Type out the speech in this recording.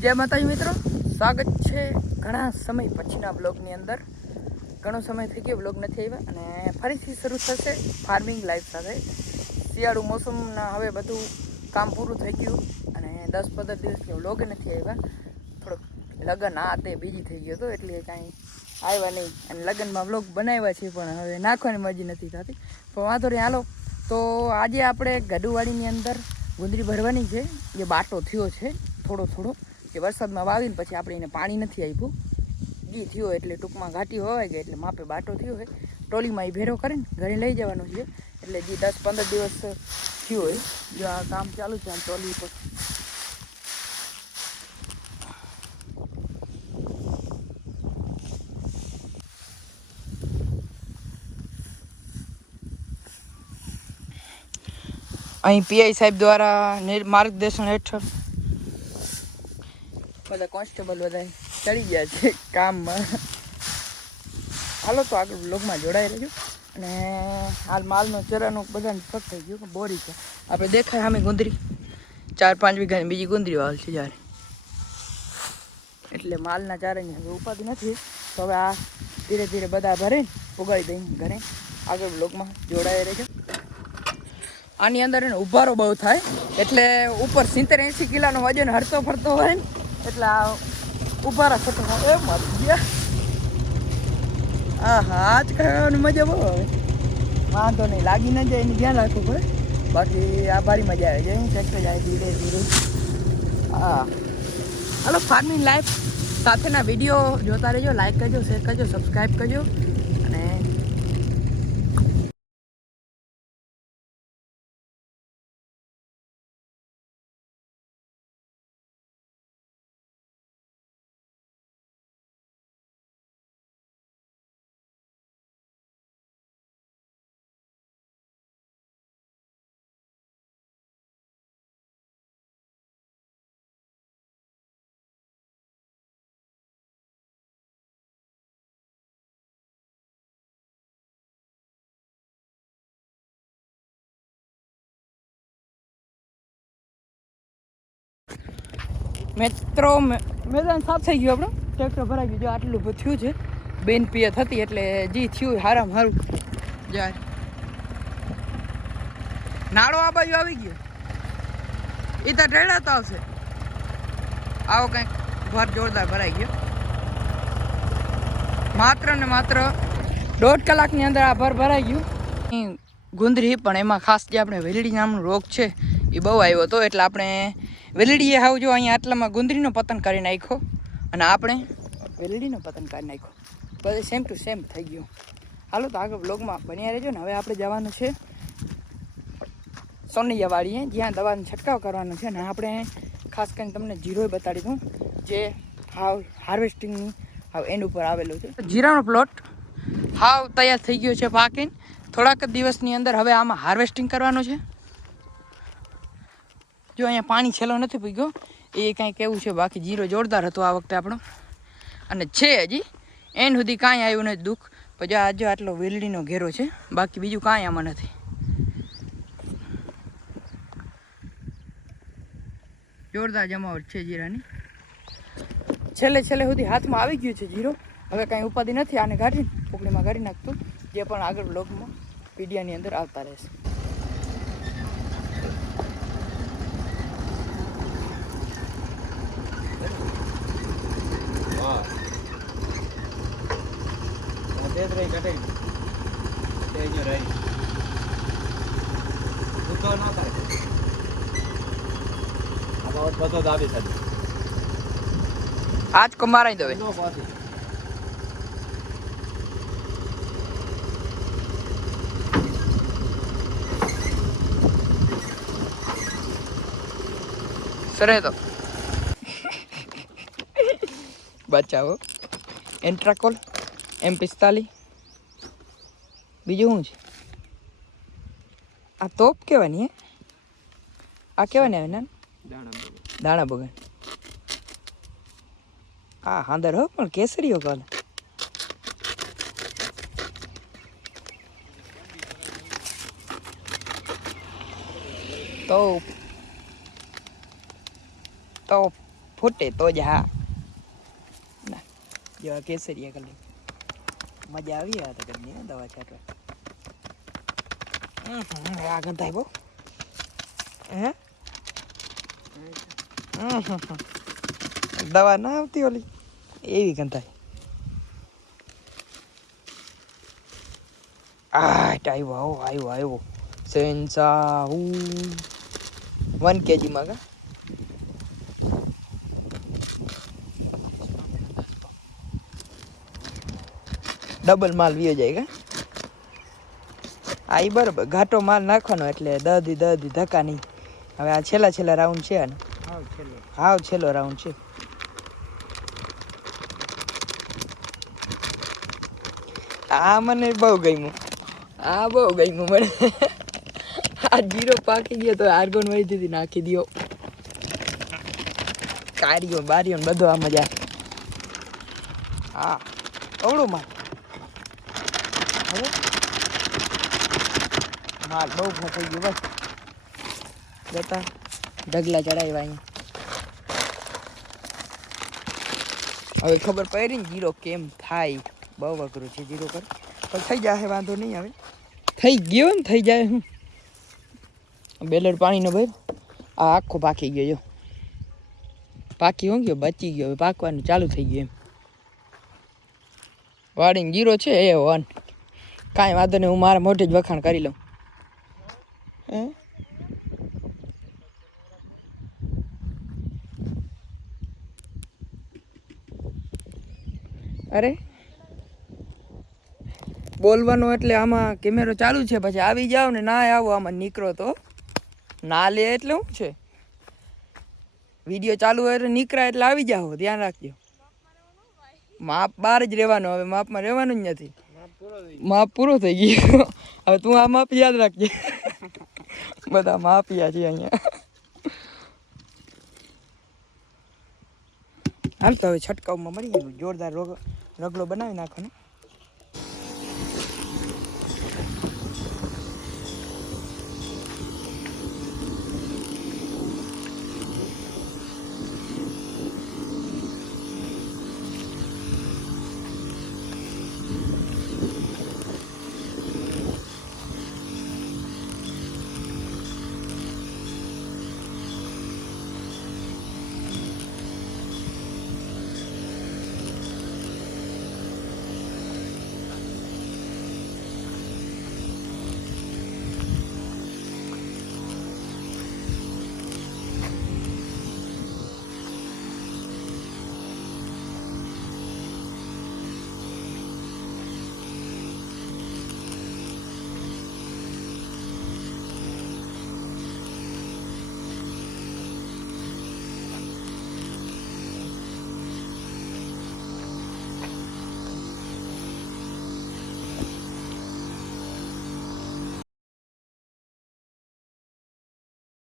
જય માતાજી મિત્રો, સ્વાગત છે ઘણા સમય પછીના બ્લોગની અંદર. ઘણો સમય થઈ ગયો બ્લોગ નથી આવ્યા અને ફરીથી શરૂ થશે ફાર્મિંગ લાઈફ સાથે. શિયાળુ મોસમના હવે બધું કામ પૂરું થઈ ગયું અને 10-15 દિવસથી બ્લોગ નથી આવ્યા. થોડોક લગ્ન આ તે બીજી થઈ ગયો હતો એટલે કાંઈ આવ્યા નહીં અને લગ્નમાં બ્લોગ બનાવ્યા છે પણ હવે નાખવાની મરજી નથી થતી. પણ વાંધો નહીં, હાલો. તો આજે આપણે ગડુવાડીની અંદર ગુંદરી ભરવાની છે. જે બાટો થયો છે થોડો કે વરસાદમાં વાવીને પછી આપણે એને પાણી નથી આપ્યું, જી થયો એટલે ટૂંકમાં ઘાટી હોવાય ગઈ એટલે માપે બાટો થયો હોય. ટ્રોલીમાં એ ભેરો કરીને ઘરે લઈ જવાનું છે એટલે જે 10-15 દિવસ થયો હોય જો આ કામ ચાલુ છે. આમ ટ્રોલી પર અહીં પીઆઈ સાહેબ દ્વારા માર્ગદર્શન હેઠળ બધા કોન્સ્ટેબલ બધા ચડી ગયા છે કામમાં. હાલો તો આગળ બ્લોગમાં જોડાઈ રહેજો. અને હાલ માલનો ચરાનો બધાને ફક થઈ ગયો બોરી છે. આપણે દેખાય સામે ગુંદરી 4-5 વીઘાની બીજી ગુંદરી વાવેલ છે જ્યારે, એટલે માલના ચારાની હવે ઉપાધિ નથી. તો હવે આ ધીરે ધીરે બધા ભરીને ઉગાડી દઈને ઘરે. આગળ બ્લોગમાં જોડાઈ રહેજો. આની અંદર એને ઉભારો બહુ થાય એટલે ઉપર 70-80 કિલોનો વજન હરતો ફરતો હોય ને એટલે આ ઉભારા થતો હોય. એ મત ગયા હા હાથ ખાવાની મજા બહુ આવે. વાંધો નહીં, લાગી ન જાય એનું ધ્યાન રાખવું પડે. બાકી આ ભારી મજા આવે જાય. ટ્રેક્ટર જાય ધીરે ધીરે. હા હાલો, ફાર્મિંગ લાઈફ સાથેના વિડીયો જોતા રહેજો. લાઈક કરજો, શેર કરજો, સબસ્ક્રાઈબ કરજો. અને મિત્રો મેદાન સાફ થઈ ગયું આપણું. ટ્રેક્ટર ભરાઈ ગયું. જો આટલું થયું છે. બેન પિયત હતી એટલે જે થયું સારામાં સારું. જાય નાળો આ બાજુ આવી ગયો. એ તો ઢેડા તો આવશે. આવો કંઈક ભર જોરદાર ભરાઈ ગયો. માત્ર ને માત્ર 1.5 કલાકની અંદર આ ભર ભરાઈ ગયું. ગુંદરી પણ એમાં ખાસ જે આપણે વેલડી નામનો રોગ છે એ બહુ આવ્યો હતો એટલે આપણે વેલડીએ હાવ જો અહીંયા આટલામાં ગુંદરીનો પતન કરી નાખ્યો અને આપણે વેલડીનો પતન કરી નાખ્યો. બધે સેમ ટુ સેમ થઈ ગયું. હાલો તો આગળ બ્લોગમાં બન્યા રહેજો ને. હવે આપણે જવાનું છે સોનૈયાવાડીએ જ્યાં દવાનો છંટકાવ કરવાનો છે. અને આપણે ખાસ કરીને તમને જીરોય બતાડી દઉં જે હાવ હાર્વેસ્ટિંગની હાવ એન્ડ ઉપર આવેલું છે. જીરાનો પ્લોટ હાવ તૈયાર થઈ ગયો છે પાકીને. થોડાક જ દિવસની અંદર હવે આમાં હાર્વેસ્ટિંગ કરવાનું છે. જો અહીંયા પાણી છેલ્લો નથી પૂગ્યો એ કાંઈક એવું છે. બાકી જીરો જોરદાર હતો આ વખતે આપણો અને છે હજી એન્ડ સુધી કાંઈ આવ્યું નથી દુઃખ. પછી આજે આટલો વેલડીનો ઘેરો છે, બાકી બીજું કાંઈ આમાં નથી. જોરદાર જમાવટ છે જીરાની. છેલ્લે સુધી હાથમાં આવી ગયું છે જીરો. હવે કાંઈ ઉપાધિ નથી. આને કાઢીને પોકળીમાં કાઢી નાખતું. જે પણ આગળ બ્લોગમાં વિડીયાની અંદર આવતા રહેશે. આજ કો મારાઈ દો. સરે તો બચાવો. એન્ટ્રાકોલ M45 બીજું શું છે? આ તોપ કહેવાની હે. આ કહેવાની આવે ને દાણા બગન. આ હાંદર હો પણ કેસરીઓ કાલે. તોપ ફૂટે તો જ હા ના જેવા કેસરિયા કલર મજા આવી આ તો ઘરની દવા છાંટવા આ ગંધાય બહુ હે દવા ના આવતી ઓલી એવી ગંધાય આવ્યો સેન્સા 1 kg માં કા ડબલ માલ વીયો જાય કા આ બરાબર ઘાટો માલ નાખવાનો એટલે દદી ધક્કા નહીં હવે આ છેલ્લા રાઉન્ડ છે આને હાવ છેલ્લો રાઉન્ડ છે આ મને બહુ ગમ્યું મને આ જીરો પાકી ગયો તો આર્ગોન વહી દીધી નાખી દો કારીઓ બારીઓ બધો આ મજા હા અવળું માલ હવે માલ બહુ ફસાઈ ગયો બસ જતા ઢગલા ચડાવ્યા અહીંયા હવે ખબર પડી ને જીરો કેમ થાય બહુ અઘરું છે જીરો કર પણ થઈ જાય વાંધો નહીં આવે થઈ ગયો ને થઈ જાય હું બેલર પાણીનો ભાઈ આ આખો પાકી ગયો જો પાકી હું ગયો બચી ગયો હવે પાકવાનું ચાલુ થઈ ગયું એમ વાડીને જીરો છે એ વન કાંઈ વાંધો નહીં હું મારા મોઢે જ વખાણ કરી લઉં અરે બોલવાનું એટલે આમાં કેમેરો ચાલુ છે પછી આવી જાવ ને ના આવો આમાં નીકળો તો ના લે એટલે શું છે વિડીયો ચાલુ હોય એટલે નીકળાય એટલે આવી જાઓ ધ્યાન રાખજો માપ બહાર જ રહેવાનું હવે માપમાં રહેવાનું જ નથી માપ પૂરો થઈ ગયો હવે તું આ માપ યાદ રાખજે બધા માપિયા છે અહીંયા હાલ તો હવે છંટકાવમાં મળી ગયું જોરદાર રગડો બનાવી નાખવાનો